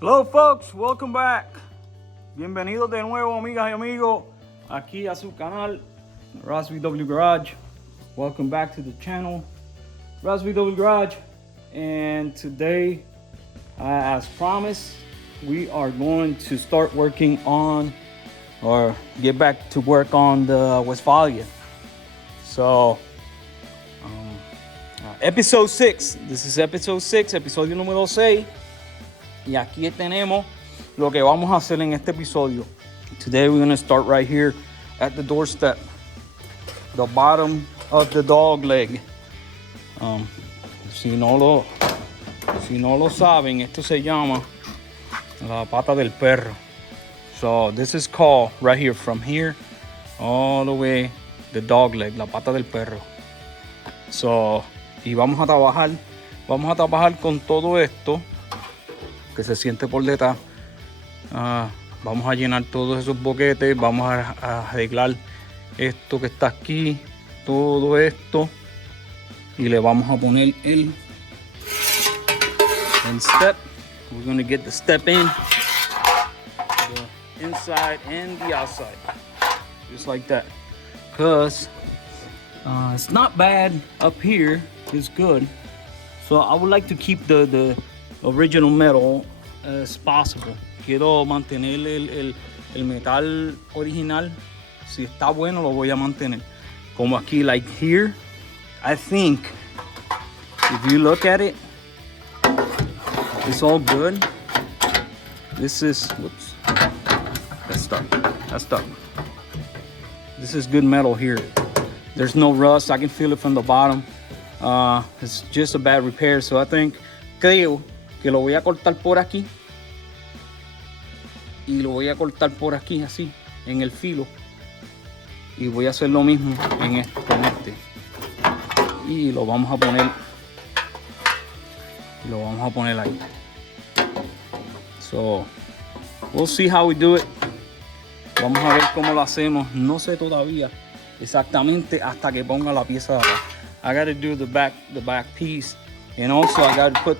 Hello folks, welcome back. Bienvenidos de nuevo, amigas y amigos, aquí a su canal RosVW Garage. Welcome back to the channel RosVW Garage. And today, as promised, we are going to start working on, or get back to work on the Westfalia. So, episode 6. This is episode 6, episodio número 6. Y aquí tenemos lo que vamos a hacer en este episodio. Today we're going to start right here at the doorstep. The bottom of the dog leg. Si no lo saben, esto se llama la pata del perro. So this is called right here, from here all the way, the dog leg, la pata del perro. So, y vamos a trabajar con todo esto que se siente por detrás. Vamos a llenar todos esos boquetes, vamos a arreglar esto que está aquí, todo esto, y le vamos a poner el step. We're going to get the step in, the inside and the outside, just like that, because it's not bad up here, it's good. So I would like to keep the original metal as possible. Quiero mantener el metal original. Si está bueno, lo voy a mantener. Como aquí, like here, I think if you look at it, it's all good. This is, whoops, that's stuck. This is good metal here. There's no rust. I can feel it from the bottom. It's just a bad repair. So creo que lo voy a cortar por aquí y lo voy a cortar por aquí así en el filo, y voy a hacer lo mismo en este y lo vamos a poner ahí. So we'll see how we do it. Vamos a ver cómo lo hacemos. No sé todavía exactamente hasta que ponga la pieza de acá. I gotta do the back piece, and also I gotta put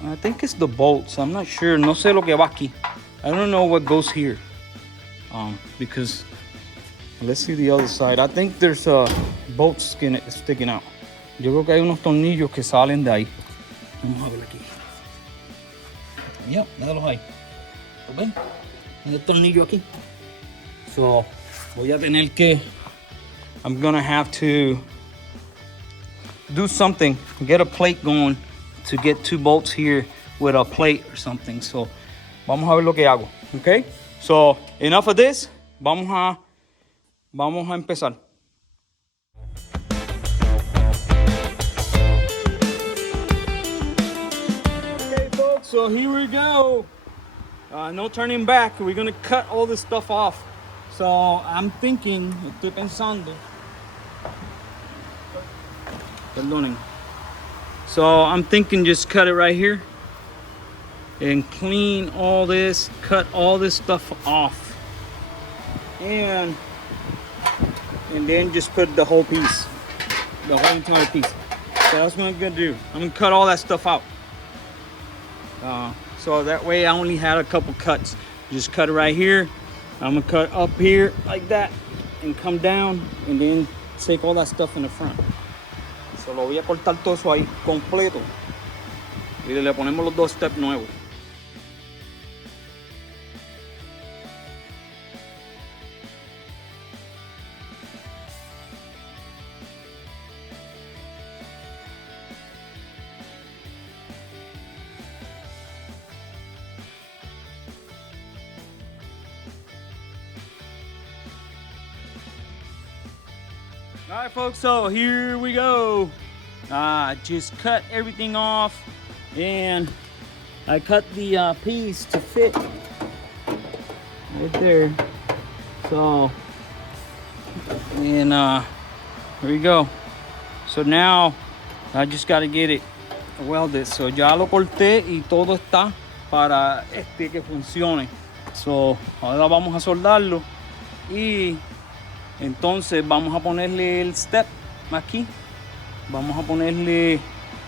I think it's the bolts. I'm not sure. No sé lo que va aquí. I don't know what goes here. Because let's see the other side. I think there's a bolt sticking out. Yo creo que hay unos tornillos que salen de ahí. Vamos a ver aquí. Yep, déjalos ahí. ¿Lo ven? Hay un tornillo aquí. So, I'm gonna have to do something, get a plate going to get 2 bolts here with a plate or something. So, vamos a ver lo que hago. Okay? So, enough of this. Vamos a empezar. Okay, folks. So here we go. No turning back. We're gonna cut all this stuff off. So estoy pensando. Perdonen. So I'm thinking just cut it right here and clean all this, cut all this stuff off, and then just put the whole piece, the whole entire piece. So that's what I'm gonna do. I'm gonna cut all that stuff out. So that way I only had a couple cuts. Just cut it right here. I'm gonna cut up here like that and come down and then take all that stuff in the front. So lo voy a cortar todo eso ahí completo y le ponemos los 2 steps nuevos. All right, folks, so here we go. Just cut everything off, and I cut the piece to fit right there. So, and here we go. So now I just got to get it welded. So ya lo corté y todo está para que funcione. So ahora vamos a soldarlo y entonces vamos a ponerle el step aquí. Vamos a ponerle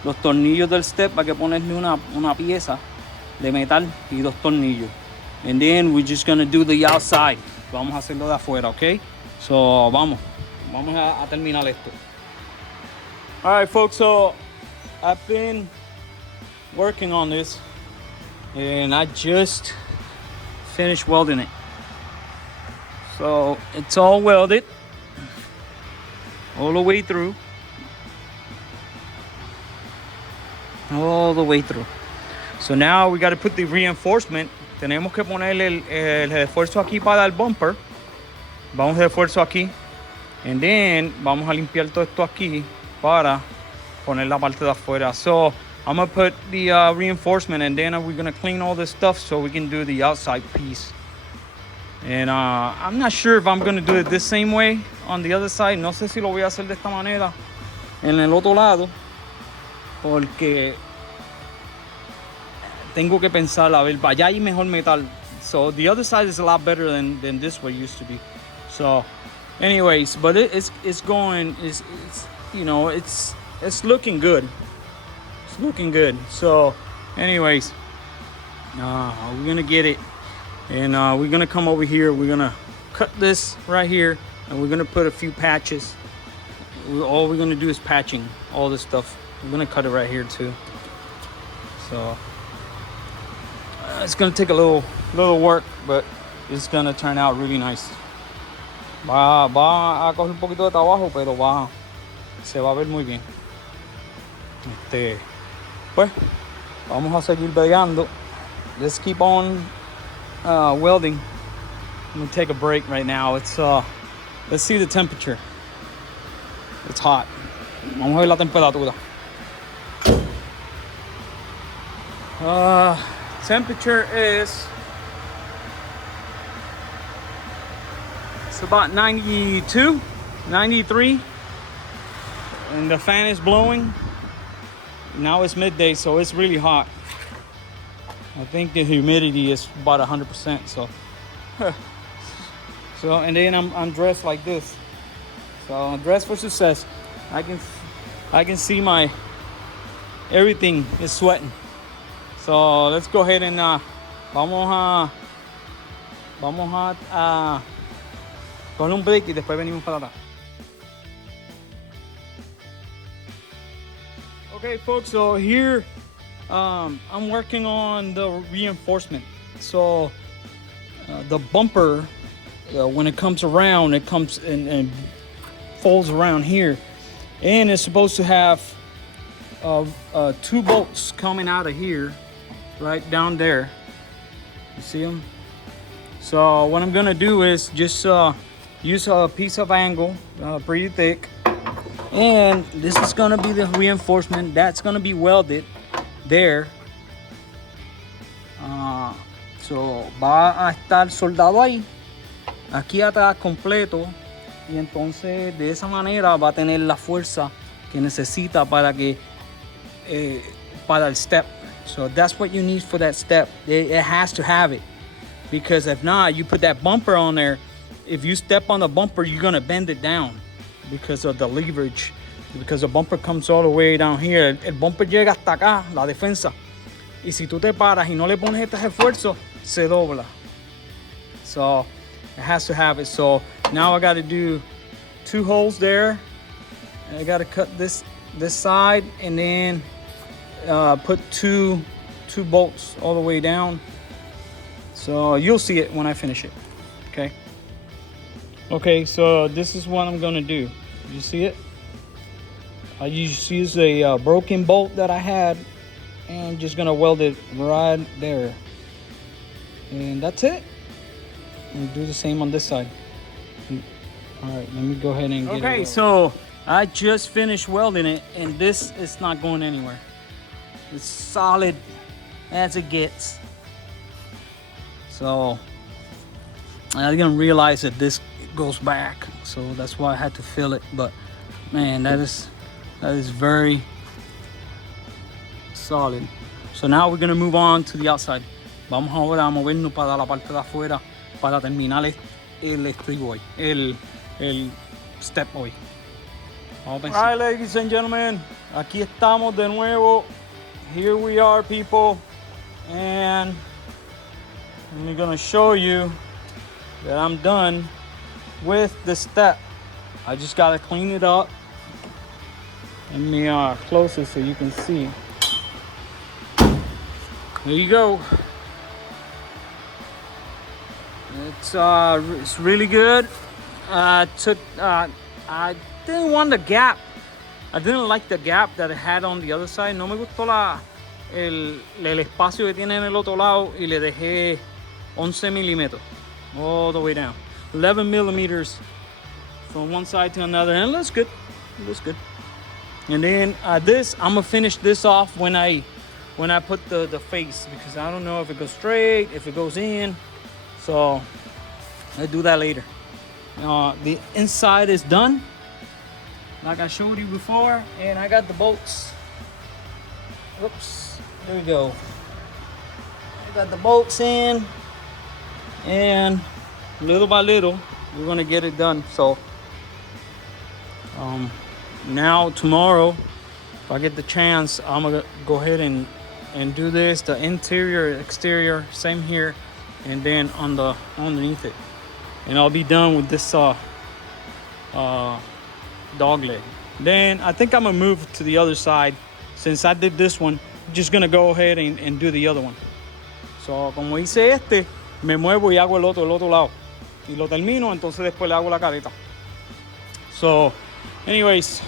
los tornillos del step, hay que ponerle una pieza de metal y 2 tornillos. And then we're just gonna do the outside. Vamos a hacerlo de afuera, ¿ok? So, vamos a terminar esto. Alright folks, so I've been working on this and I just finished welding it. So it's all welded all the way through. All the way through. So now we got to put the reinforcement. Tenemos que ponerle el refuerzo aquí para el bumper. Vamos a refuerzo aquí. And then vamos a limpiar todo esto aquí para poner la parte de afuera. So I'm gonna put the reinforcement, and then we're gonna clean all this stuff so we can do the outside piece. And I'm not sure if I'm gonna do it this same way on the other side. No sé si lo voy a hacer de esta manera en el otro lado, porque tengo que pensar, a ver, allá hay mejor metal. So the other side is a lot better than this way used to be. So anyways, but it's going, it's you know, it's looking good. It's looking good. So anyways, we're gonna get it, and we're gonna come over here. We're gonna cut this right here, and we're gonna put a few patches. All we're gonna do is patching all this stuff. We're gonna cut it right here too. So it's gonna take a little work, but it's gonna turn out really nice. Va a coger un poquito de trabajo, pero se va a ver muy bien. Pues vamos a seguir pegando. Let's keep on welding. I'm gonna take a break right now. It's let's see the temperature. It's hot. Vamos a ver la temperatura. Temperature is, it's about 92, 93, and the fan is blowing. Now it's midday, so it's really hot. I think the humidity is about 100%. So and then I'm dressed like this. So I'm dressed for success. I can see my everything is sweating. So let's go ahead and vamos a coger un break y después venimos para atrás. Okay folks, so here I'm working on the reinforcement. So the bumper, when it comes around, it comes and folds around here, and it's supposed to have 2 bolts coming out of here, right down there. You see them? So what I'm gonna do is just use a piece of angle, pretty thick, and this is gonna be the reinforcement that's gonna be welded there. So va a estar soldado ahí, aquí atrás completo, y entonces de esa manera va a tener la fuerza que necesita para que para el step. So that's what you need for that step. It has to have it, because if not, you put that bumper on there. If you step on the bumper, you're gonna bend it down because of the leverage. Because the bumper comes all the way down here. El bumper llega hasta acá, la defensa. Y si tú te paras y no le pones este refuerzo, se dobla. So it has to have it. So now I got to do 2 holes there. And I got to cut this side, and then put two bolts all the way down. So you'll see it when I finish it. Okay, so this is what I'm gonna do. You see it? I just use a broken bolt that I had, and just gonna weld it right there, and that's it. And do the same on this side. All right, let me go ahead and get it. Okay, so I just finished welding it, and this is not going anywhere. It's solid as it gets. So I didn't realize that this goes back, so that's why I had to fill it. But man, that is very solid. So now we're gonna move on to the outside. Vamos ahora a movernos para la parte de afuera para terminar el estribo hoy, el step hoy. All right, ladies and gentlemen, aquí estamos de nuevo. Here we are, people, and I'm gonna show you that I'm done with the step. I just gotta clean it up. Let me closer so you can see. There you go. It's really good. I didn't want the gap. I didn't like the gap that it had on the other side. No me gustó el espacio que tiene en el otro lado y le dejé 11 milímetros all the way down. 11 millimeters from one side to another, and it looks good. It looks good. And then this, I'm gonna finish this off when I put the face, because I don't know if it goes straight, if it goes in. So I'll do that later. The inside is done, like I showed you before, and I got the bolts. Oops, there we go. I got the bolts in, and little by little, we're gonna get it done. So now tomorrow, if I get the chance, I'm gonna go ahead and do this, the interior, exterior, same here, and then on the underneath it, and I'll be done with this dog leg. Then I think I'm gonna move to the other side. Since I did this one, I'm just gonna go ahead and do the other one. So como hice este, me muevo y hago el otro lado y lo termino, entonces después le hago la careta. So anyways,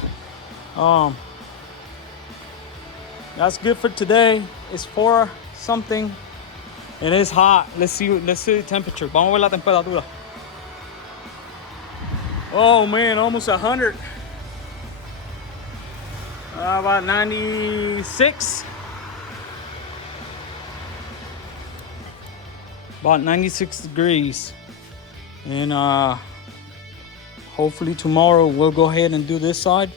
that's good for today. It's 4 something. It is hot. Let's see the temperature. Vamos a ver la temperatura. Oh man, almost 100. About 96. About 96 degrees. And hopefully tomorrow we'll go ahead and do this side.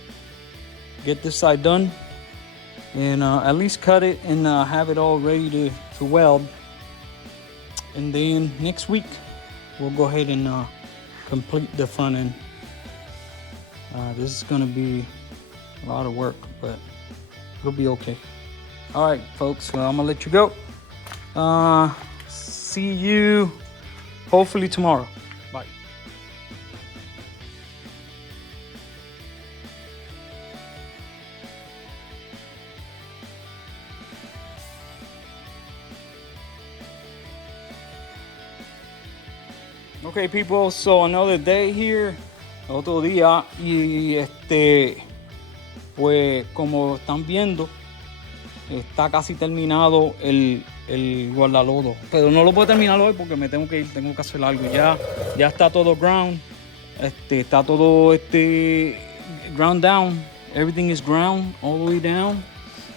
Get this side done. And at least cut it and have it all ready to weld. And then next week we'll go ahead and complete the front end. This is gonna be a lot of work, but it'll be okay. All right, folks, well, I'm gonna let you go. See you hopefully tomorrow. Bye. Okay, people, so another day here, otro día, y pues como están viendo, está casi terminado el guardalodo, pero no lo puedo terminar hoy porque me tengo que ir, tengo que hacer algo. Ya está todo ground, está todo ground down, everything is ground all the way down.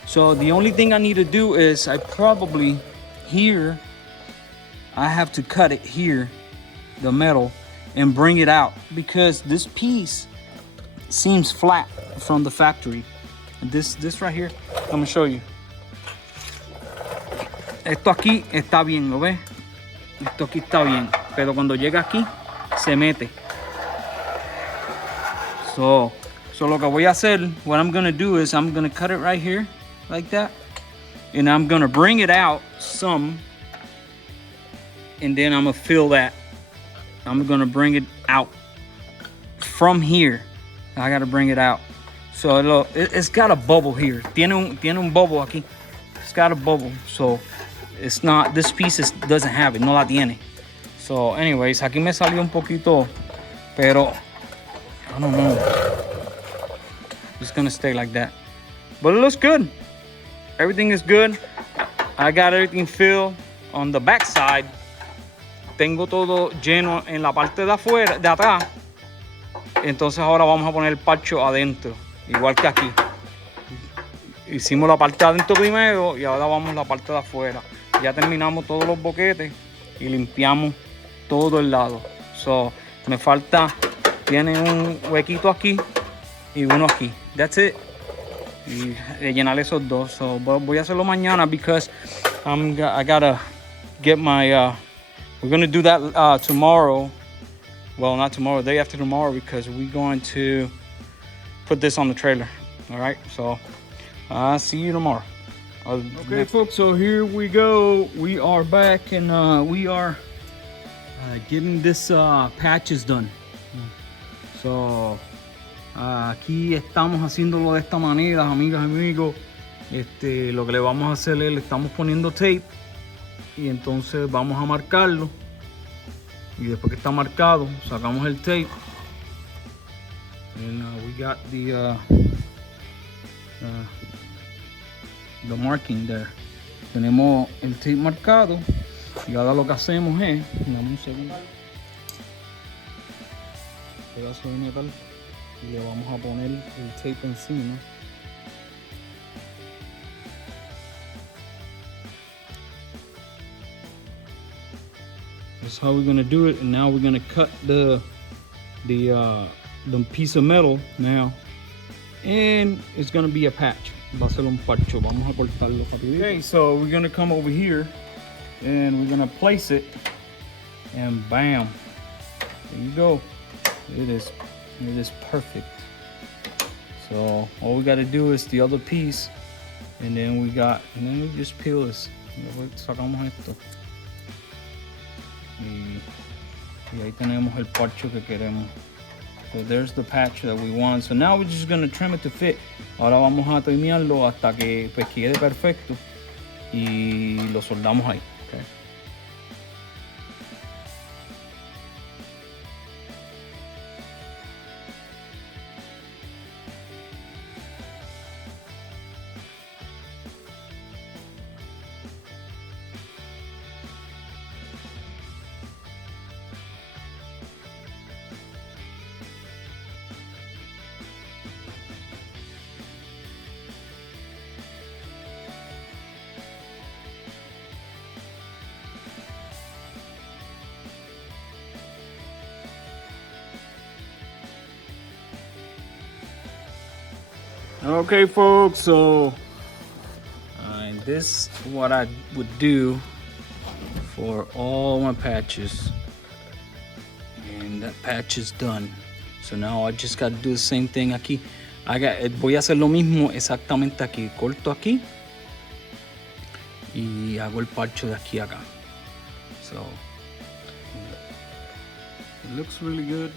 So the only thing I need to do is I probably here, I have to cut it here, the metal, and bring it out, because this piece seems flat from the factory. This right here, I'm gonna show you. Esto aquí está bien, ¿lo ves? Esto aquí está bien, pero cuando llega aquí se mete. So lo que voy a hacer, what I'm gonna do is I'm gonna cut it right here like that, and I'm gonna bring it out some, and then I'm gonna fill that. I'm gonna bring it out from here. I gotta bring it out. So it's got a bubble here. Tiene un bubble aquí. It's got a bubble. So it's not, this piece doesn't have it. No la tiene. So anyways, aquí me salió un poquito, pero I don't know. It's gonna stay like that. But it looks good. Everything is good. I got everything filled on the back side. Tengo todo lleno en la parte de afuera, de atrás. Entonces ahora vamos a poner el parcho adentro, igual que aquí. Hicimos la parte de adentro primero y ahora vamos a la parte de afuera. Ya terminamos todos los boquetes y limpiamos todo el lado. So, me falta, tiene un huequito aquí y uno aquí. That's it. Y rellenar esos dos. So, voy a hacerlo mañana because I gotta get my... we're gonna do that tomorrow. Well, not tomorrow, day after tomorrow, because we're going to put this on the trailer. All right, so I'll see you tomorrow. Okay, folks, so here we go. We are back, and we are getting this patches done. So aquí estamos haciéndolo de esta manera, amigas y amigos. Lo que le vamos a hacer es le estamos poniendo tape y entonces vamos a marcarlo, y después que está marcado sacamos el tape, and we got the marking there. Tenemos el tape marcado y ahora lo que hacemos es, dame un segundo, pedazo de metal, y le vamos a poner el tape encima. That's how we're gonna do it, and now we're gonna cut the piece of metal now, and it's gonna be a patch. Va a ser un parcho. Vamos a cortarlo rapidito. Okay, so we're gonna come over here, and we're gonna place it, and bam, there you go. It is perfect. So all we gotta do is the other piece, and then we just peel this. Sacamos esto. Y ahí tenemos el parcho que queremos. So there's the patch that we want. So now we're just gonna trim it to fit. Ahora vamos a trimearlo hasta que pues quede perfecto y lo soldamos ahí. Okay. Okay, folks, so this is what I would do for all my patches, and that patch is done. So now I just got to do the same thing aquí. Voy a hacer lo mismo exactamente aquí. Corto aquí y hago el parcho de aquí a acá. So it looks really good.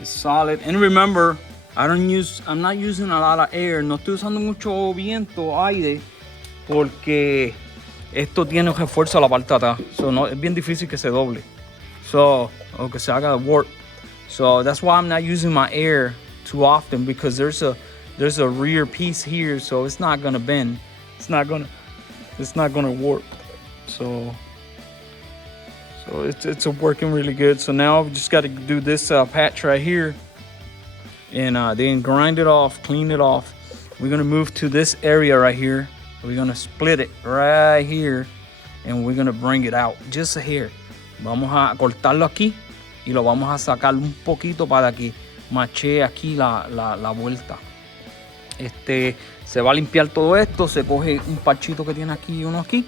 It's solid, and remember, I'm not using a lot of air. No estoy usando mucho viento, aire, porque esto tiene refuerzo a la parte de atrás. So no, es bien difícil que se doble. So, o que se haga warp. So that's why I'm not using my air too often, because there's a rear piece here, so it's not gonna bend. It's not gonna warp. So it's working really good. So now we just got to do this patch right here, and then grind it off, clean it off. We're gonna move to this area right here. We're gonna split it right here, and we're gonna bring it out just a hair. Vamos a cortarlo aquí y lo vamos a sacar un poquito para que machee aquí la vuelta. Se va a limpiar todo esto, se coge un parchito que tiene aquí y uno aquí.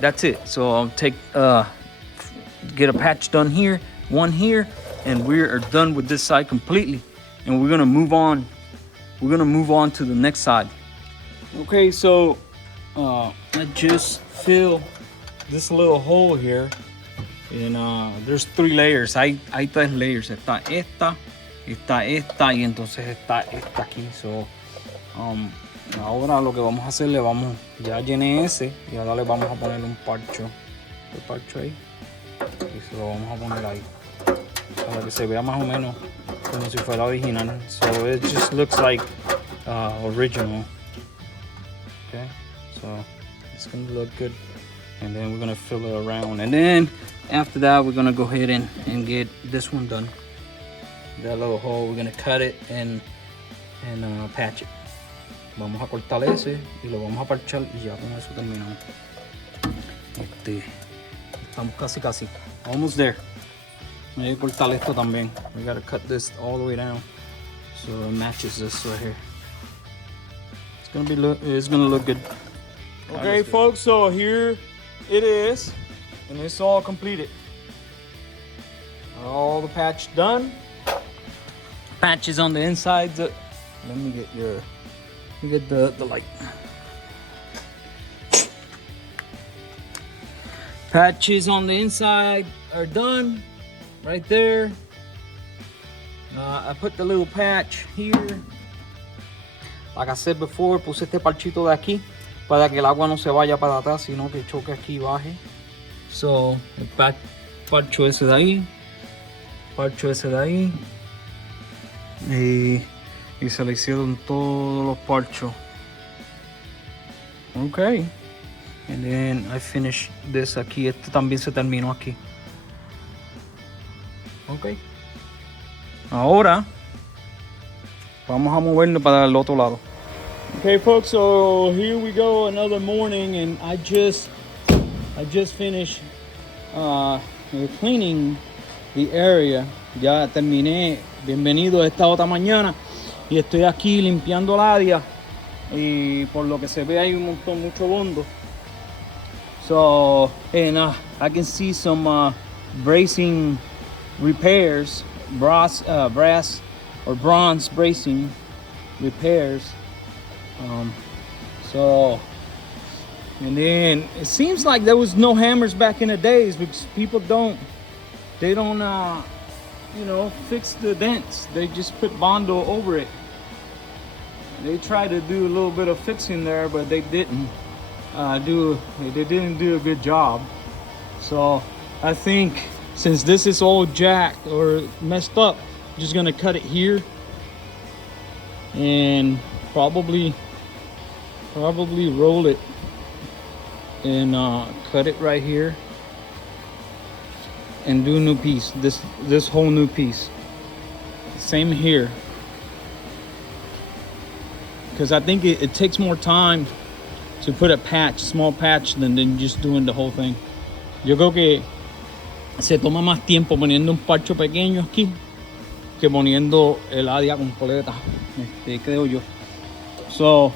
That's it. So I'll get a patch done here, one here, and we are done with this side completely. And we're gonna move on. We're gonna move on to the next side. Okay, so I just fill this little hole here, and there's 3 layers. Hay 3 layers. Está esta, y entonces está esta aquí. So ahora lo que vamos a hacer, ya llené ese, y ahora le vamos a poner un parcho. El parcho ahí, y se lo vamos a poner ahí para que se vea más o menos como si fuera original. So it just looks like original. Okay, so it's gonna look good, and then we're gonna fill it around, and then after that we're gonna go ahead and get this one done. That little hole, we're gonna cut it and patch it. Vamos a cortar ese y lo vamos a parchar, y ya con eso terminamos. Estamos casi almost there. Voy a cortar esto también. We gotta cut this all the way down so it matches this right here. It's gonna look good. Okay, folks, so here it is, and it's all completed. All the patch done. Patches on the insides let me get the light. Patches on the inside are done, right there. I put the little patch here. Like I said before, puse este parchito de aquí para que el agua no se vaya para atrás, sino que choque aquí y baje. So, el parcho ese de ahí, parcho ese de ahí, y se le hicieron todos los parchos. Okay. And then I finished this aquí. Este también se terminó aquí. Okay. Ahora vamos a movernos para el otro lado. Okay, folks, so here we go, another morning, and I just finished cleaning the area. Ya terminé. Bienvenido a esta otra mañana. Y estoy aquí limpiando el área. Y por lo que se ve hay mucho bondo. So, and I can see some bracing repairs, brass or bronze bracing repairs. So, and then it seems like there was no hammers back in the days because people don't you know, fix the dents. They just put Bondo over it. They tried to do a little bit of fixing there, but they didn't do a good job. So I think since this is all jacked or messed up, I'm just gonna cut it here and probably roll it and cut it right here and do a new piece, this whole new piece. Same here, because I think it takes more time to put a patch, small patch, than just doing the whole thing. Yo creo que se toma más tiempo poniendo un parcho pequeño aquí que poniendo el área completa, creo yo. So,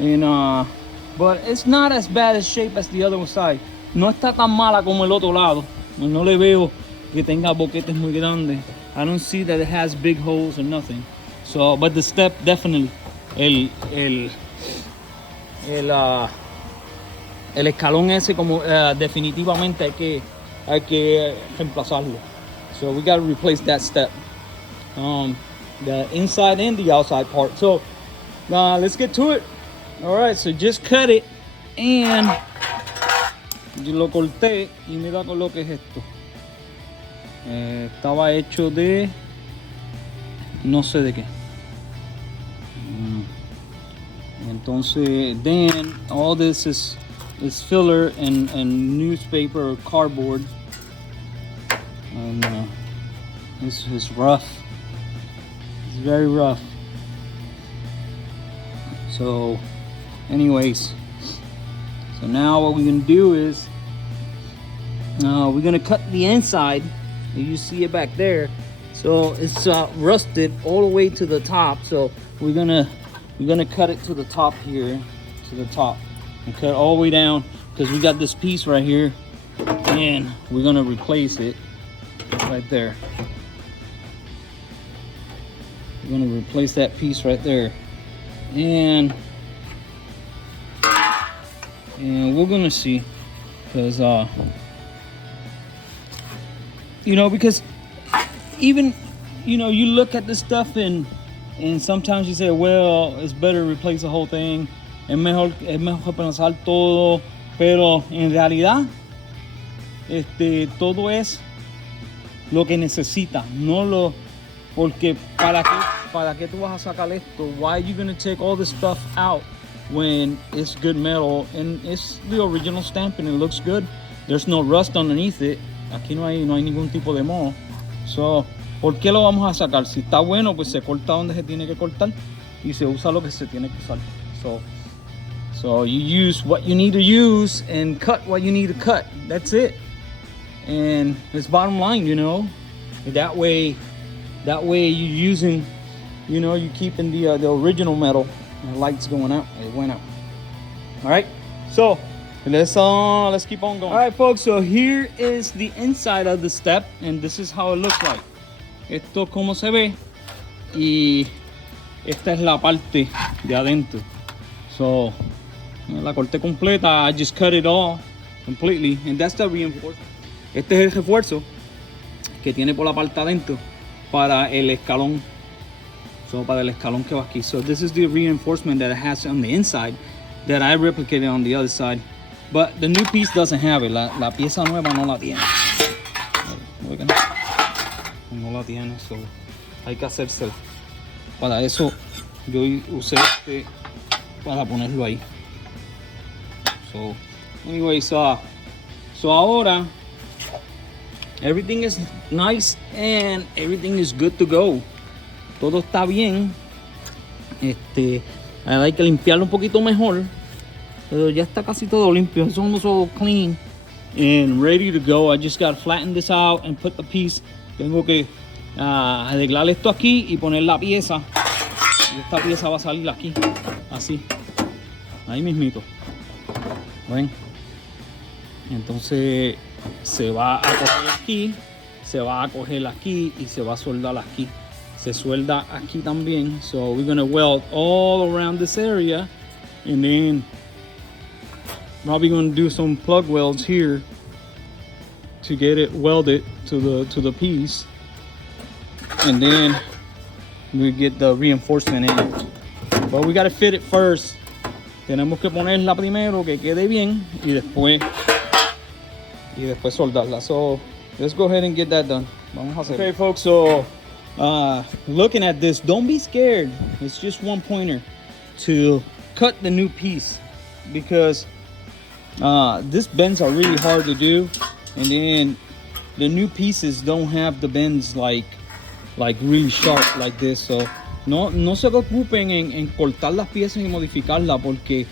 and but it's not as bad a shape as the other side. No está tan mala como el otro lado. No le veo que tenga boquetes muy grandes. I don't see that it has big holes or nothing. So, but the step definitely, el escalón ese como definitivamente hay que reemplazarlo. So we got to replace that step, the inside and the outside part. So let's get to it. All right, so just cut it, and yo lo corté y mira con lo que es esto. Estaba hecho de no sé de qué. Entonces, then all this is filler and newspaper or cardboard, and this is rough. It's very rough. So, anyways, so now what we're gonna do is we're gonna cut the inside. You see it back there. So it's rusted all the way to the top. So we're gonna cut it to the top here, to the top, and cut all the way down, because we got this piece right here, and we're gonna replace it right there. We're gonna replace that piece right there, and we're gonna see, because you know, because even, you know, you look at this stuff and sometimes you say, well, it's better to replace the whole thing. Es mejor pensar todo, pero en realidad todo es lo que necesita, no lo, porque para qué tú vas a sacar esto? Why are you going to take all this stuff out when it's good metal and it's the original stamp and it looks good? There's no rust underneath it. Aquí no hay ningún tipo de moho. So, ¿por qué lo vamos a sacar? Si está bueno, pues se corta donde se tiene que cortar y se usa lo que se tiene que usar. So you use what you need to use and cut what you need to cut. That's it. And it's bottom line, you know. That way you're using, you know, you're keeping the original metal. The light's going out. It went out. All right. So let's keep on going. All right, folks. So here is the inside of the step, and this is how it looks like. Esto como se ve, y esta es la parte de adentro. So, la corté completa. I just cut it all completely, and that's the reinforcement. Este es el refuerzo que tiene por la parte adentro para el escalón. So, para el escalón que va aquí. So this is the reinforcement that it has on the inside that I replicated on the other side. But the new piece doesn't have it. La pieza nueva no la tiene. Oigan, no la tiene. So hay que hacérsela. Para eso yo usé este para ponerlo ahí. So anyway, so ahora everything is nice and everything is good to go. Todo está bien. Hay que limpiarlo un poquito mejor, pero ya está casi todo limpio. It's almost all clean and ready to go. I just got to flatten this out and put the piece. Tengo que arreglar esto aquí y poner la pieza. Y esta pieza va a salir aquí, así, ahí mismito. ¿Ven? Entonces se va a coger aquí, se va a coger aquí y se va a soldar aquí. Se suelda aquí también. So we're gonna weld all around this area, and then probably gonna do some plug welds here to get it welded to the piece, and then we get the reinforcement in. But we gotta fit it first. Tenemos que ponerla primero que quede bien y después soldarla. So let's go ahead and get that done. Vamos a hacer. Okay, folks. So looking at this, don't be scared. It's just one pointer to cut the new piece, because these bends are really hard to do, and then the new pieces don't have the bends like really sharp like this. So no se preocupen en cortar las piezas y modificarlas, porque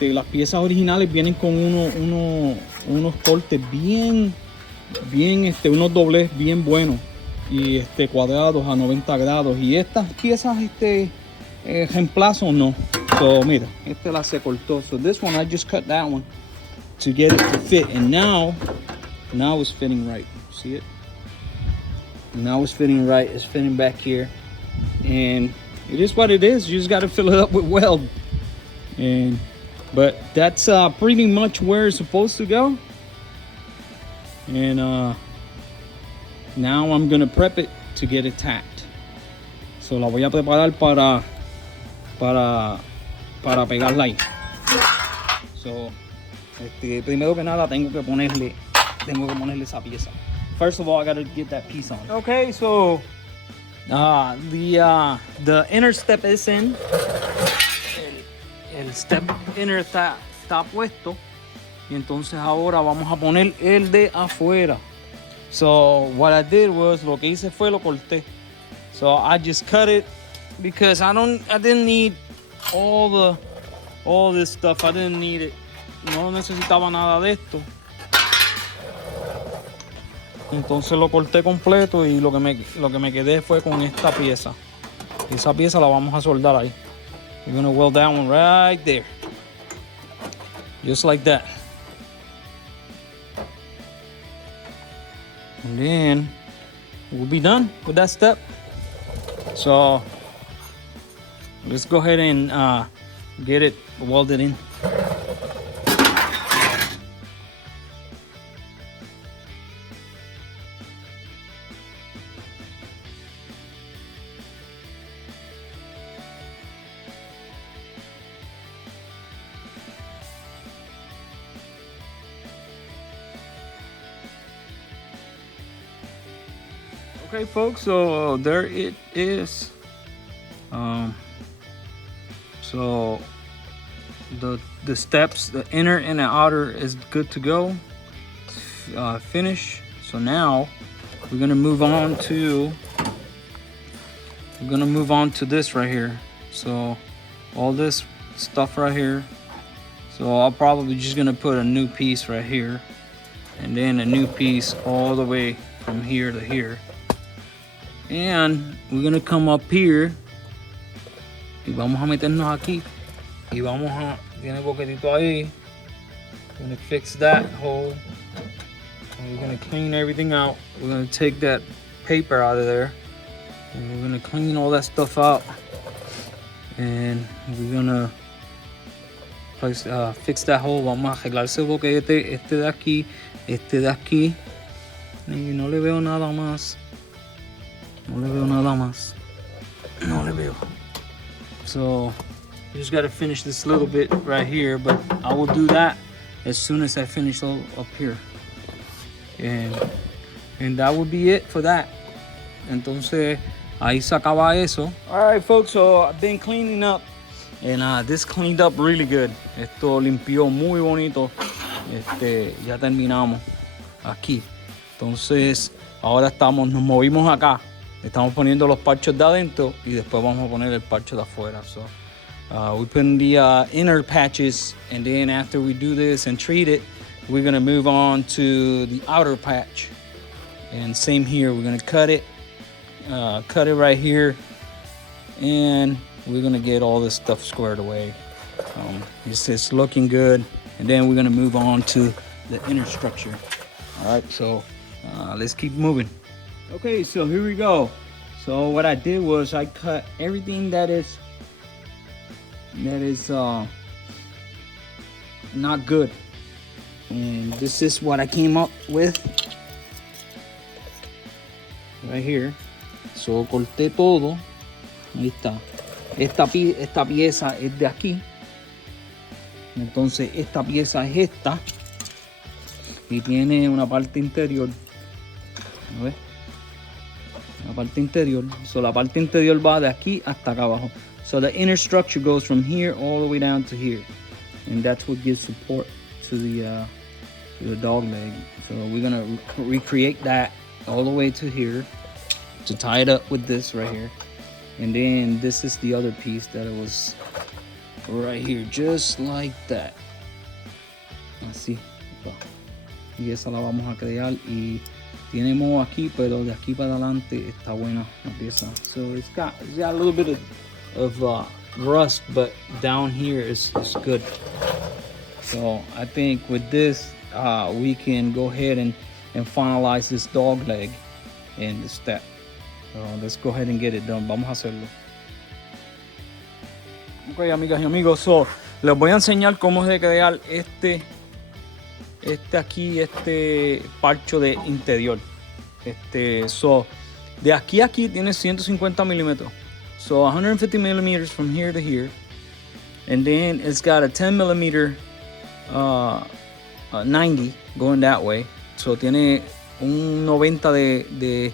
las piezas originales vienen con unos cortes bien unos dobles bien buenos y cuadrados a 90 grados, y estas piezas reemplazo no. So mira, la se cortó. So this one I just cut that one to get it to fit, and now it's fitting right. See it? Now it's fitting right. It's fitting back here, and it is what it is. You just got to fill it up with weld, but that's pretty much where it's supposed to go. And now I'm gonna prep it to get it tacked. So la voy a preparar para pegarla ahí. So primero que nada tengo que ponerle esa pieza. First of all, I gotta get that piece on. Okay, so the inner step is in. El step inner está puesto, y entonces ahora vamos a poner el de afuera. So what I did was, lo que hice fue lo corté. So I just cut it because I didn't need all this stuff. I didn't need it. No necesitaba nada de esto. Entonces lo corté completo, y lo que me quedé fue con esta pieza. Esa pieza la vamos a soldar ahí. We're gonna weld that one right there, just like that. And then we'll be done with that step. So let's go ahead and get it welded in. Okay, folks, so there it is. So the steps, the inner and the outer, is good to go. Finish. So now we're gonna move on to this right here. So all this stuff right here. So I'll probably just gonna put a new piece right here, and then a new piece all the way from here to here. And we're gonna come up here y vamos a meternos aquí y tiene boquetito ahí. We're gonna fix that hole, and we're gonna clean everything out. We're gonna take that paper out of there, And we're gonna clean all that stuff out, and we're gonna fix that hole. Vamos a arreglar ese boquete, este de aquí, este de aquí. Y no le veo nada más. No le veo nada más. No le veo. So you just gotta finish this little bit right here, but I will do that as soon as I finish all up here. And that would be it for that. Entonces ahí se acaba eso. All right, folks. So I've been cleaning up, and this cleaned up really good. Esto limpió muy bonito. Ya terminamos aquí. Entonces ahora nos movimos acá. Estamos poniendo los parchos de adentro y después vamos a poner el parcho de afuera. So we put in the inner patches, and then after we do this and treat it, we're gonna move on to the outer patch. And same here, we're gonna cut it right here, and we're gonna get all this stuff squared away. It's looking good, and then we're gonna move on to the inner structure. All right, so let's keep moving. Okay, so here we go. So what I did was I cut everything that is not good, and this is what I came up with right here. So corté todo. Ahí está. Esta pieza es de aquí. Entonces esta pieza es esta y tiene una parte interior. ¿No ves? La parte interior. So la parte interior va de aquí hasta acá abajo. So the inner structure goes from here all the way down to here, and that's what gives support to the dog leg. So we're gonna recreate that all the way to here to tie it up with this right here, and then this is the other piece that it was right here, just like that. Así. Y esa la vamos a crear, y tiene moho aquí, pero de aquí para adelante está buena la pieza. So it's got a little bit of rust, but down here is good. So I think with this we can go ahead and finalize this dog leg in the step. So let's go ahead and get it done. Vamos a hacerlo. Ok, amigas y amigos, so les voy a enseñar cómo es de crear este parcho de interior. So de aquí a aquí tiene 150 milímetros. So 150 millimeters from here to here, and then it's got a 10 millimeter 90 going that way. So tiene un 90 de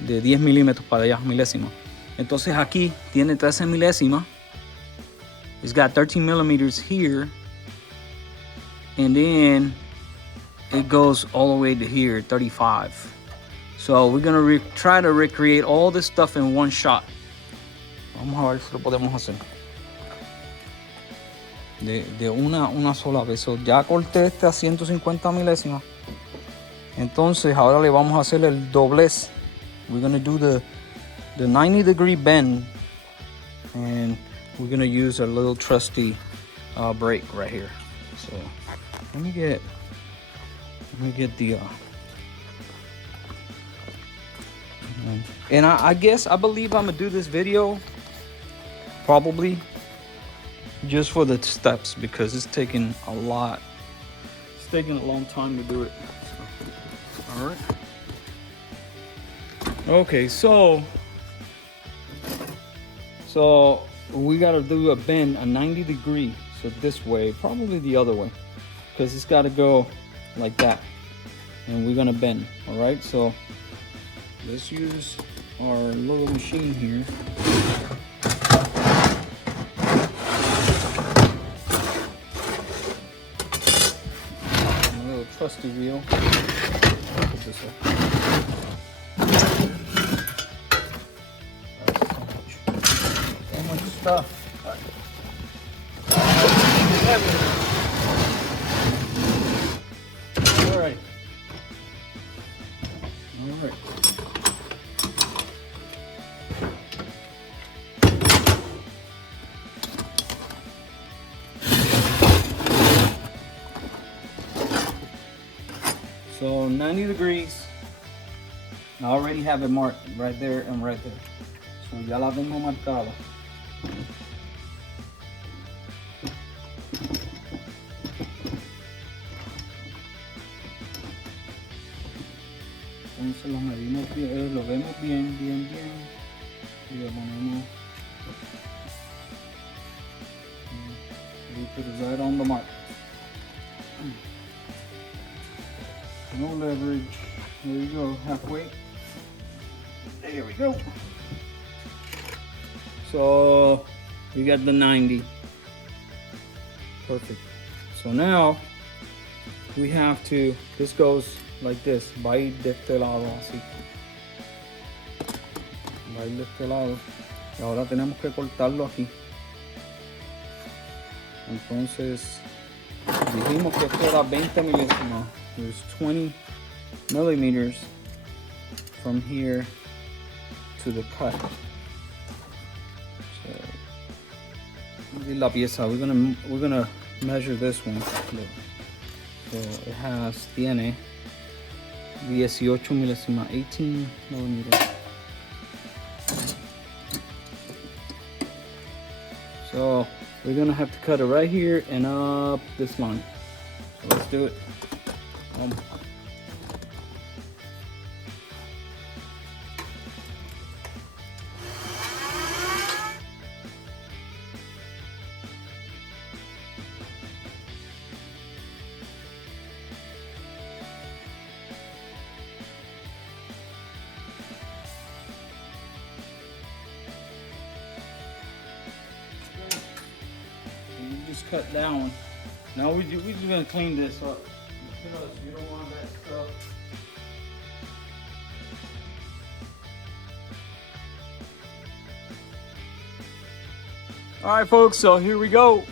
10 milímetros para allá, milésimas. Entonces aquí tiene 13 milésimas. It's got 13 millimeters here, and then it goes all the way to here, 35. So we're gonna try to recreate all this stuff in one shot. Vamos a ver si lo podemos hacer de una sola vez. So ya corté a 150 milésimas. Entonces ahora le vamos a hacer el doblez. We're gonna do the 90-degree bend, and we're gonna use a little trusty brake right here. So let me get the and I believe I'm gonna do this video probably just for the steps, because it's taking a long time to do it. So, all right. Okay, so we gotta do a bend, a 90 degree. So this way, probably the other way, because it's gotta go like that, and we're gonna bend. All right, so let's use our little machine here. A little trusty wheel. Put this up. So much stuff. All right. So 90 degrees, I already have it marked right there and right there. So ya la tengo marcada. Entonces lo medimos bien, lo vemos bien. Y le ponemos. We put it right on the mark. No leverage. There you go, halfway. There we go. So we got the 90. Perfect. So now we have to, this goes like this. Va a ir de este lado así. Va a ir de este lado. Y ahora tenemos que cortarlo aquí. Entonces dijimos que esto era 20 milímetros. There's 20 millimeters from here to the cut. So la pieza, we're gonna measure this one. So it has tiene 18 milésimas, 18 millimeters. So we're gonna have to cut it right here and up this line. So let's do it. Just cut down. Now we're just gonna clean this up because you don't want that stuff. All right, folks. So here we go.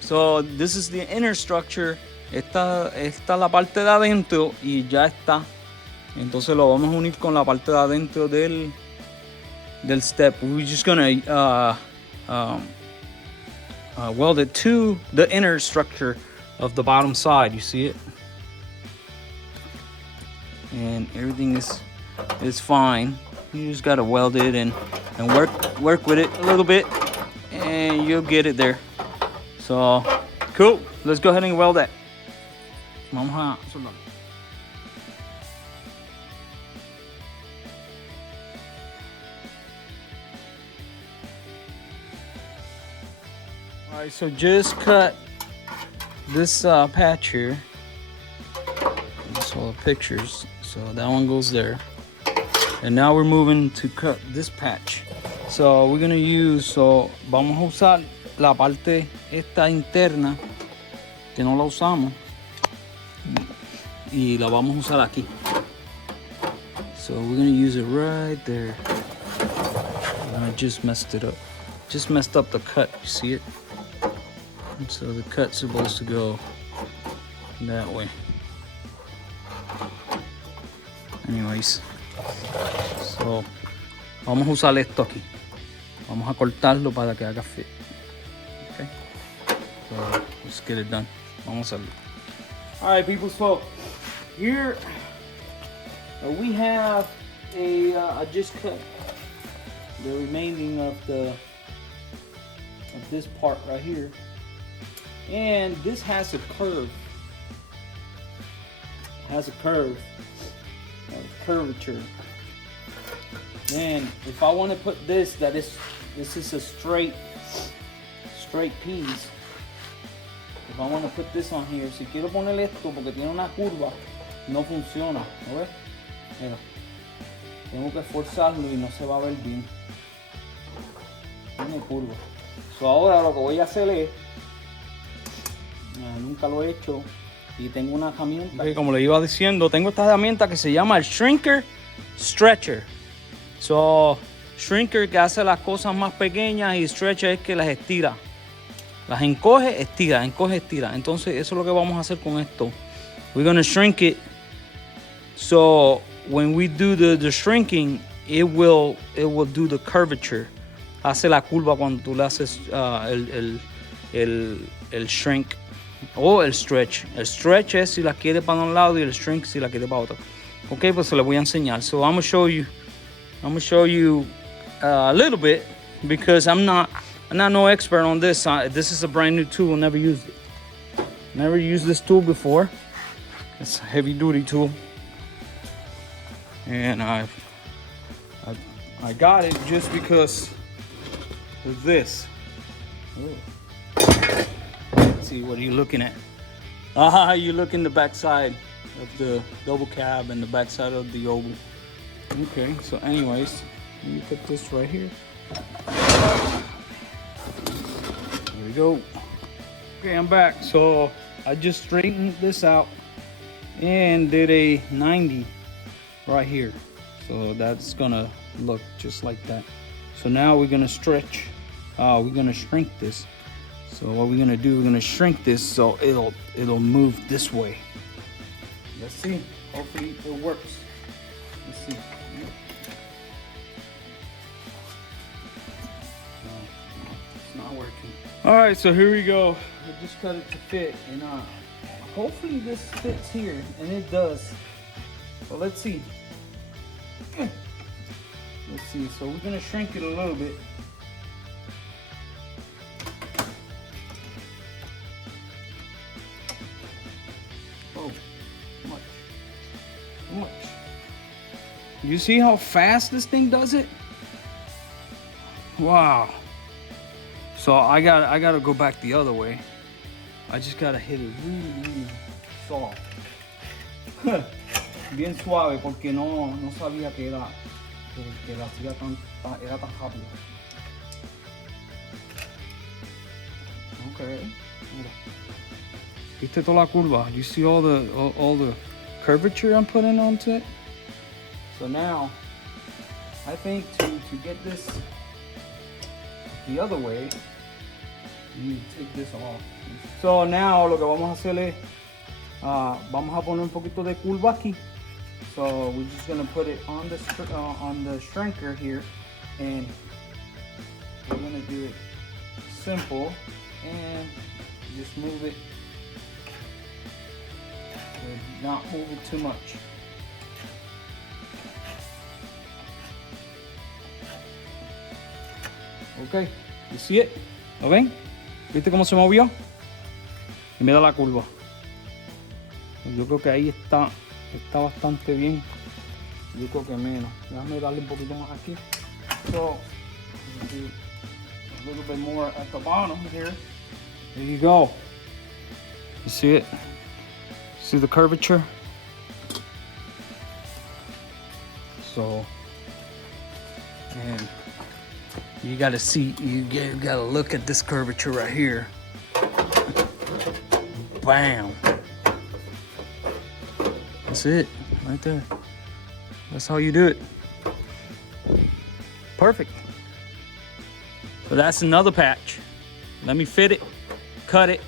So this is the inner structure. Esta la parte de adentro y ya está. Entonces lo vamos a unir con la parte de adentro del step. We're just gonna weld it to the inner structure of the bottom side. You see it, and everything is fine. You just gotta weld it and work with it a little bit, and you'll get it there. So cool. Let's go ahead and weld that. Vamos a soldar. Alright, so just cut this patch here. Just all the pictures. So that one goes there. And now we're moving to cut this patch. So we're gonna use, so vamos a usar la parte esta interna que no la usamos y la vamos a usar aquí. So we're gonna use it right there. And I just messed it up. Just messed up the cut, you see it? And so the cut's supposed to go that way. Anyways, so vamos a usar esto aquí. Vamos a cortarlo para que haga fit. Okay, so let's get it done. Vamos a hacerlo. All right, people. So here we have I just cut the remaining of this part right here. And this has a curve. It has a curve, a curvature. And if I want to put this is a straight piece. If I want to put this on here, si quiero poner esto porque tiene una curva, no funciona. ¿No ves? Mira, tengo que forzarlo y no se va a ver bien. Tiene curva. So ahora lo que voy a hacer es, nunca lo he hecho y tengo una herramienta. Okay, como le iba diciendo, tengo esta herramienta que se llama el Shrinker Stretcher. So, Shrinker que hace las cosas más pequeñas y Stretcher es que las estira. Las encoge, estira, encoge, estira. Entonces eso es lo que vamos a hacer con esto. We're gonna shrink it. So when we do the shrinking, it will do the curvature. Hace la curva cuando tú le haces el shrink o el stretch. El stretch es si la quiere para un lado y el shrink si la quiere para otro. Ok, pues se lo voy a enseñar. So I'm gonna show you a little bit because I'm not no expert on this. This is a brand new tool. Never used it. Never used this tool before. It's a heavy duty tool, and I got it just because of this. Let's see, what are you looking at? You look in the back side of the double cab and the back side of the oval. Okay, so anyways, let me put this right here. There we go. Okay, I'm back. So I just straightened this out and did a 90 right here. So that's gonna look just like that. So now we're gonna stretch, we're gonna shrink this. So what we're gonna do, we're gonna shrink this so it'll move this way. Let's see, hopefully it works. Let's see. No, it's not working. All right, so here we go. I just cut it to fit, and hopefully this fits here, and it does. So let's see. Let's see, so we're gonna shrink it a little bit. Oh, too much. You see how fast this thing does it? Wow. So I gotta go back the other way. I just gotta hit it really soft. Bien suave porque no sabía que la hacía era tan rápido. Okay. ¿Viste toda la curva? You see all the curvature I'm putting onto it? So now, I think to get this the other way, you need to take this off. So now lo que vamos a hacer es, vamos a poner un poquito de curva aquí. So we're just gonna put it on the shrinker here, and we're gonna do it simple and just move it. Not move it too much. Okay, you see it? ¿Lo ven? ¿Viste cómo se movió? Y me da la curva. Yo creo que ahí está bastante bien. Yo creo que menos. Déjame darle un poquito más aquí. So, do a little bit more at the bottom here. There you go. You see it? See the curvature? So, and you gotta see, you gotta look at this curvature right here. Bam. That's it, right there. That's how you do it. Perfect. So that's another patch. Let me fit it, cut it,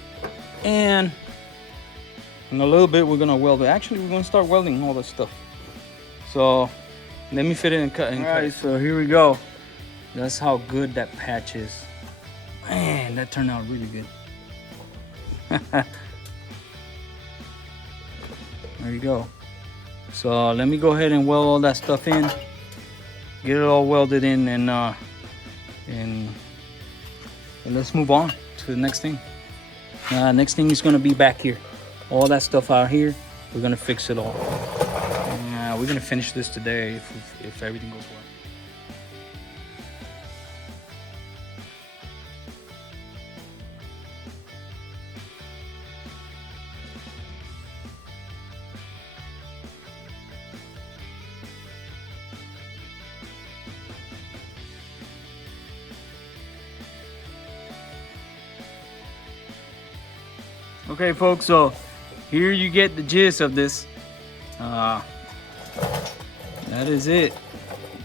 and in a little bit we're gonna weld it. Actually, we're gonna start welding all this stuff. So let me fit it and cut. All right, so here we go. That's how good that patch is. Man, that turned out really good. There you go. So let me go ahead and weld all that stuff in. Get it all welded in, and let's move on to the next thing. Next thing is gonna be back here. All that stuff out here, we're gonna fix it all. We're gonna finish this today if everything goes well. Okay, folks, so here you get the gist of this. That is it.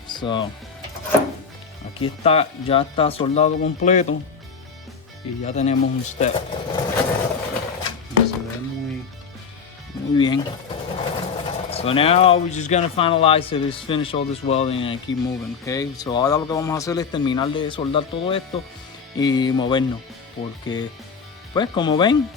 So, aquí está, ya está soldado completo y ya tenemos un step. Se ve muy bien. So now we're just gonna finalize it, is finish all this welding and keep moving, okay? So ahora lo que vamos a hacer es terminar de soldar todo esto y movernos, porque pues como ven,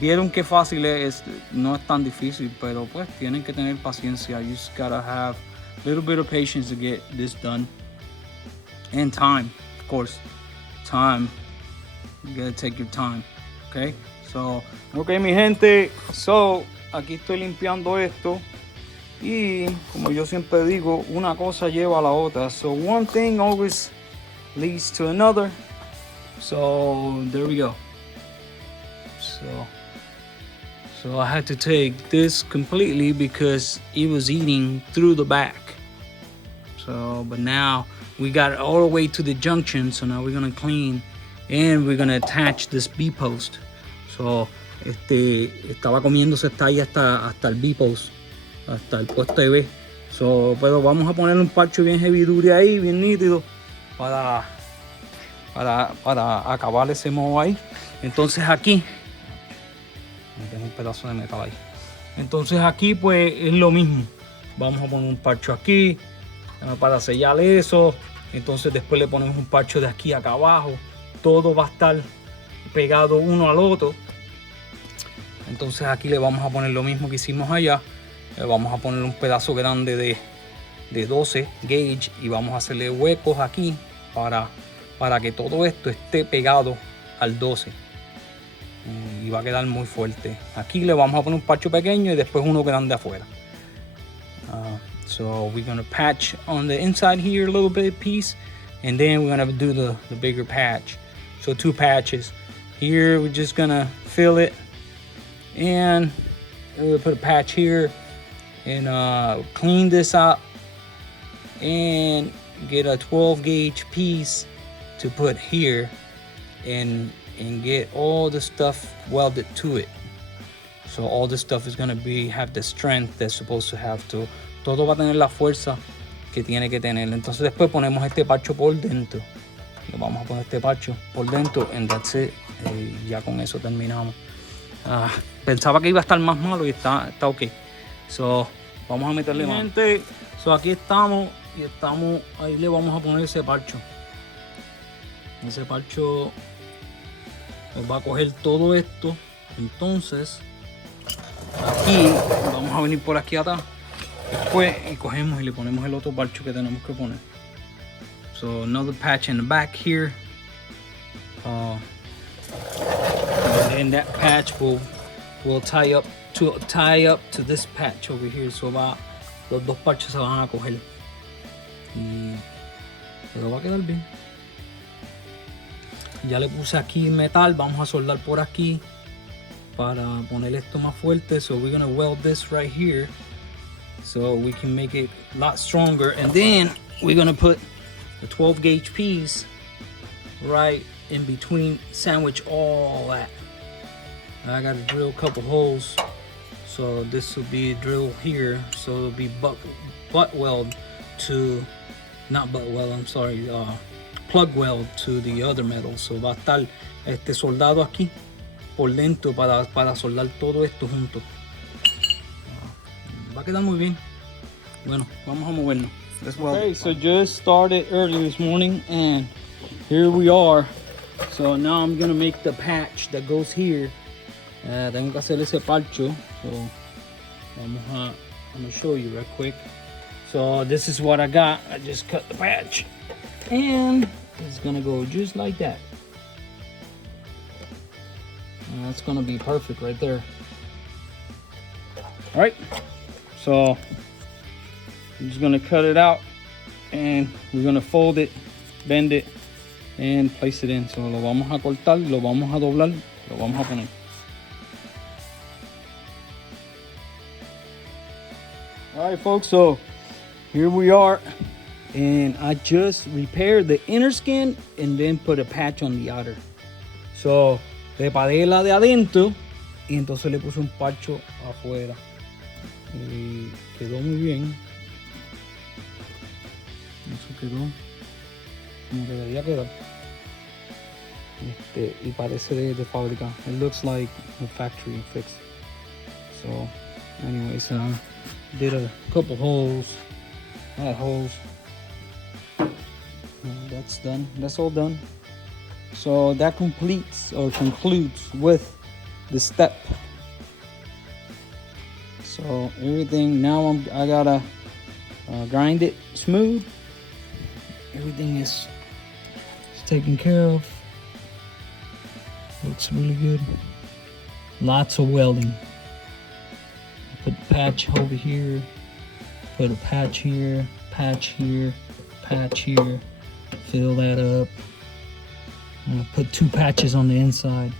vieron qué fácil es, no es tan difícil, pero pues tienen que tener paciencia. You just gotta have a little bit of patience to get this done. And time, of course. Time. You gotta take your time. Okay? So, okay, mi gente. So, aquí estoy limpiando esto. Y como yo siempre digo, una cosa lleva a la otra. So, one thing always leads to another. So, there we go. So I had to take this completely because it was eating through the back. So, but now we got it all the way to the junction. So now we're gonna clean and we're gonna attach this B-post. So, estaba comiéndose hasta ahí hasta el B-post, hasta el puesto de B. So, pero vamos a poner un parcho bien heavy duty ahí, bien nítido, para acabar ese moho ahí. Entonces aquí tengo un pedazo de metal ahí. Entonces aquí pues es lo mismo. Vamos a poner un parcho aquí para sellar eso. Entonces después le ponemos un parcho de aquí acá abajo. Todo va a estar pegado uno al otro. Entonces aquí le vamos a poner lo mismo que hicimos allá. Le vamos a poner un pedazo grande de 12 gauge y vamos a hacerle huecos aquí para que todo esto esté pegado al 12. Y va a quedar muy fuerte. Aquí le vamos a poner un parcho pequeño y después uno grande afuera. So we're gonna patch on the inside here a little bit piece, and then we're gonna do the bigger patch. So 2 patches. Here we're just gonna fill it, and we'll put a patch here, and clean this up, and get a 12 gauge piece to put here, and get all the stuff welded to it. So all this stuff is gonna have the strength that's supposed to have to. Todo va a tener la fuerza que tiene que tener. Entonces después ponemos este parcho por dentro. Le vamos a poner este parcho por dentro, and that's it. Ya con eso terminamos. Pensaba que iba a estar más malo y está ok. So vamos a meterle más. Gente, so aquí estamos y ahí le vamos a poner ese parcho. Ese parcho va a coger todo esto. Entonces aquí vamos a venir por aquí atrás después y cogemos y le ponemos el otro parcho que tenemos que poner. So another patch in the back here, and then that patch will tie up to this patch over here. So los dos parches se van a coger pero va a quedar bien. Ya le puse aquí metal, vamos a soldar por aquí para poner esto más fuerte. So we're gonna weld this right here so we can make it a lot stronger, and then we're gonna put the 12 gauge piece right in between, sandwich all that. I gotta drill a couple holes, so this will be drilled here, so it'll be butt weld to, not butt weld, I'm sorry, plug weld to the other metal. So va a estar soldado aquí por dentro para soldar todo esto junto. Va a quedar muy bien. Bueno, vamos a movernos. Okay, so just started early this morning and here we are. So now I'm gonna make the patch that goes here. Tengo que hacer ese parcho. So I'm gonna show you real quick. So this is what I got. I just cut the patch and it's gonna go just like that. And that's gonna be perfect right there. All right, so I'm just gonna cut it out and we're gonna fold it, bend it, and place it in. So lo vamos a cortar, lo vamos a doblar, lo vamos a poner. All right, folks, so here we are, and I just repaired the inner skin and then put a patch on the outer. So reparé la de adentro y entonces le puse un parcho afuera y quedó muy bien. Eso quedó como debería quedar. Y parece de fábrica. It looks like a factory fix. So anyways, did a couple holes, not holes. That's done. That's all done. So that completes or concludes with the step. So everything now I gotta grind it smooth. Everything is taken care of. Looks really good. Lots of welding. Put a patch over here. Put a patch here. Patch here. Patch here. Fill that up. I'm gonna put 2 patches on the inside.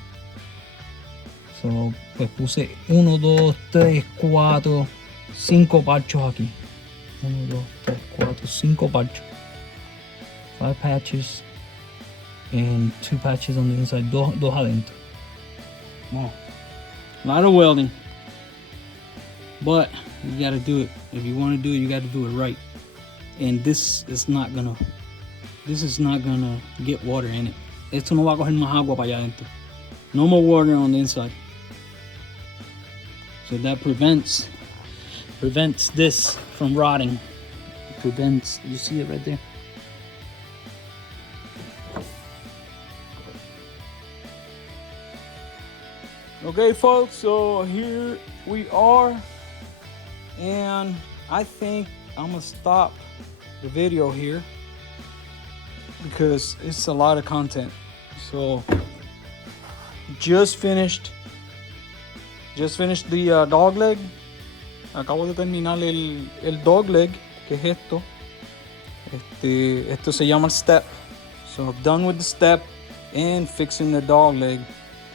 So, pues puse 1, 2, 3, 4, 5 parchos aquí. 1, 2, 3, 4, 5 parchos. 5 patches and 2 patches on the inside, dos adentro. Wow. A lot of welding, but you gotta do it. If you want to do it, you gotta do it right. And this is not gonna get water in it. Esto no va a coger más agua para allá adentro. No more water on the inside. So that prevents this from rotting. Prevents, you see it right there? Okay folks, so here we are, and I think I'm gonna stop the video here because it's a lot of content. So just finished the dog leg. Acabo de terminar el dog leg, que es esto. Esto se llama el step. So I'm done with the step and fixing the dog leg.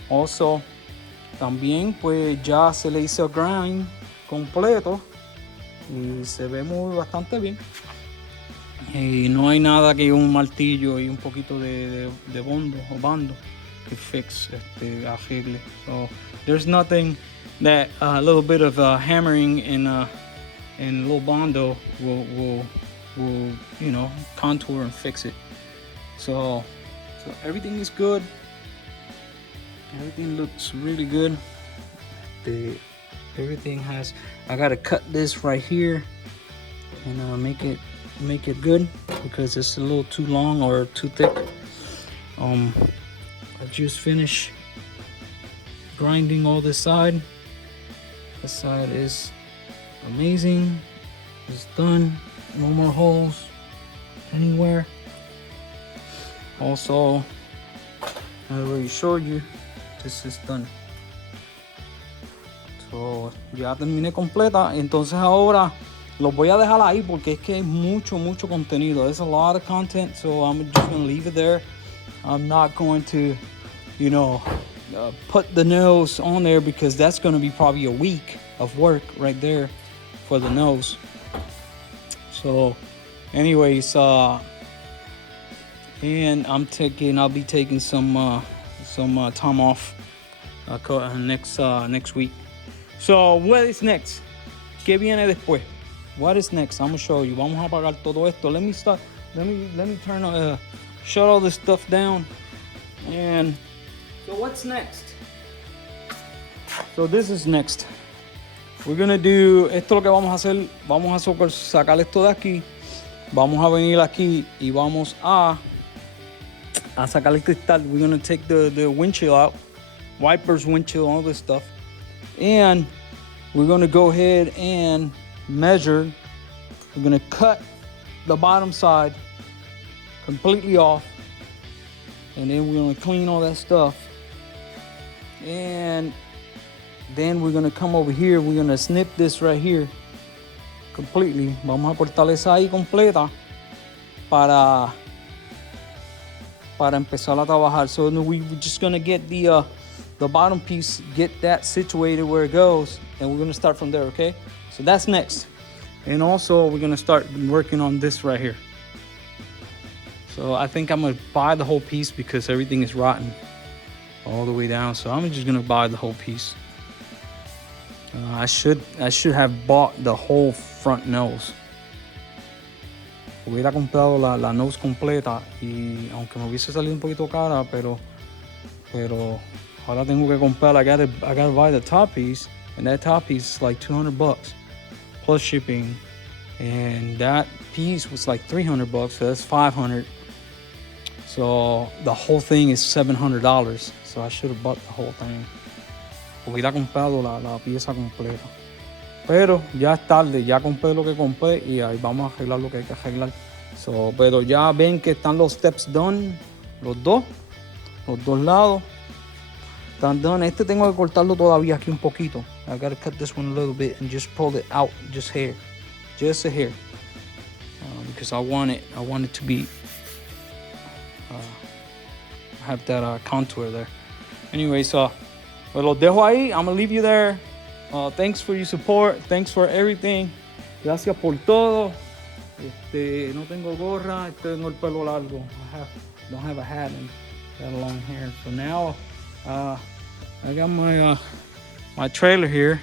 Also, también pues ya se le hizo grind completo y se ve bastante bien. Y no hay nada que un martillo y un poquito de bondo o bando que fix, arregle. So there's nothing that a little bit of hammering and little bondo will contour and fix it. So everything is good. Everything looks really good. Everything has. I gotta cut this right here and make it good because it's a little too long or too thick. I just finished grinding all this side. This side is amazing. It's done. No more holes anywhere. Also, I already showed you. This is done. So, ya terminé completa. Entonces ahora los voy a dejar ahí porque es que hay mucho contenido. There's a lot of content, so I'm just gonna leave it there. I'm not going to, put the nose on there because that's gonna be probably a week of work right there for the nose. So, anyways, and I'll be taking some time off next week. So what is next? ¿Qué viene después? What is next? I'm gonna show you. Vamos a apagar todo esto. Let me turn shut all this stuff down. And so what's next? So this is next. We're gonna do esto. Lo que vamos a hacer, vamos a sacar esto de aquí. Vamos a venir aquí y vamos a sacar el cristal. We're gonna take the windshield out, wipers, windshield, all this stuff, and we're gonna go ahead and measure. We're gonna cut the bottom side completely off, and then we're gonna clean all that stuff, and then we're gonna come over here. We're gonna snip this right here completely. Vamos a cortar esa ahí completa para empezar a trabajar. So we're just gonna get the bottom piece, get that situated where it goes, and we're gonna start from there, okay? So that's next. And also we're gonna start working on this right here. So I think I'm gonna buy the whole piece because everything is rotten all the way down. So I'm just gonna buy the whole piece. I should have bought the whole front nose. Hubiera comprado la nose completa y aunque me hubiese salido un poquito cara, pero ahora tengo que comprar. I gotta buy the top piece, and that top piece is like $200 plus shipping, and that piece was like $300, so that's $500. So the whole thing is $700. So I should have bought the whole thing. hubiera comprado la pieza completa. Pero ya es tarde, ya compré lo que compré y ahí vamos a arreglar lo que hay que arreglar. So, pero ya ven que están los steps done, los dos lados están done. Este tengo que cortarlo todavía aquí un poquito. I gotta cut this one a little bit and just pull it out, just a hair, because I want it to be have that contour there. Anyway, so pues los dejo ahí. I'm gonna leave you there. Thanks for your support. Thanks for everything. Gracias por todo. No tengo gorra. Tengo el pelo largo. Don't have a hat and got long hair. So now I got my trailer here.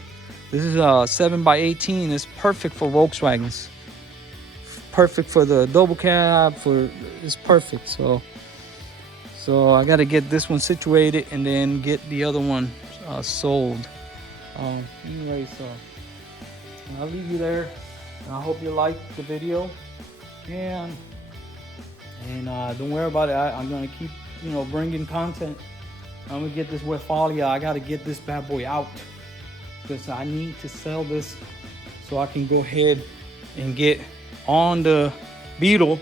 This is a 7x18. It's perfect for Volkswagens. Perfect for the double cab. It's perfect. So I got to get this one situated and then get the other one sold. Anyway, so I'll leave you there. I hope you liked the video, and don't worry about it. I'm gonna keep bringing content. I'm gonna get this Westfalia. I gotta get this bad boy out because I need to sell this so I can go ahead and get on the Beetle,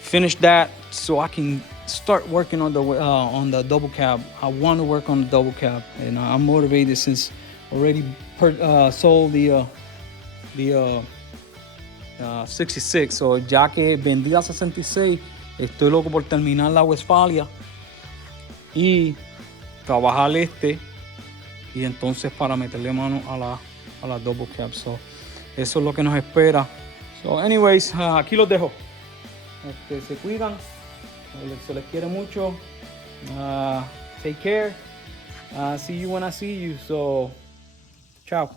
finish that so I can start working on the double cab. I want to work on the double cab, and I'm motivated since already sold the 66. So ya que vendí la 66, estoy loco por terminar la Westfalia y trabajar y entonces para meterle mano a la double cab. So eso es lo que nos espera. So anyways, aquí los dejo. Se cuidan. Se les quiere mucho. Take care. See you when I see you. So, ciao.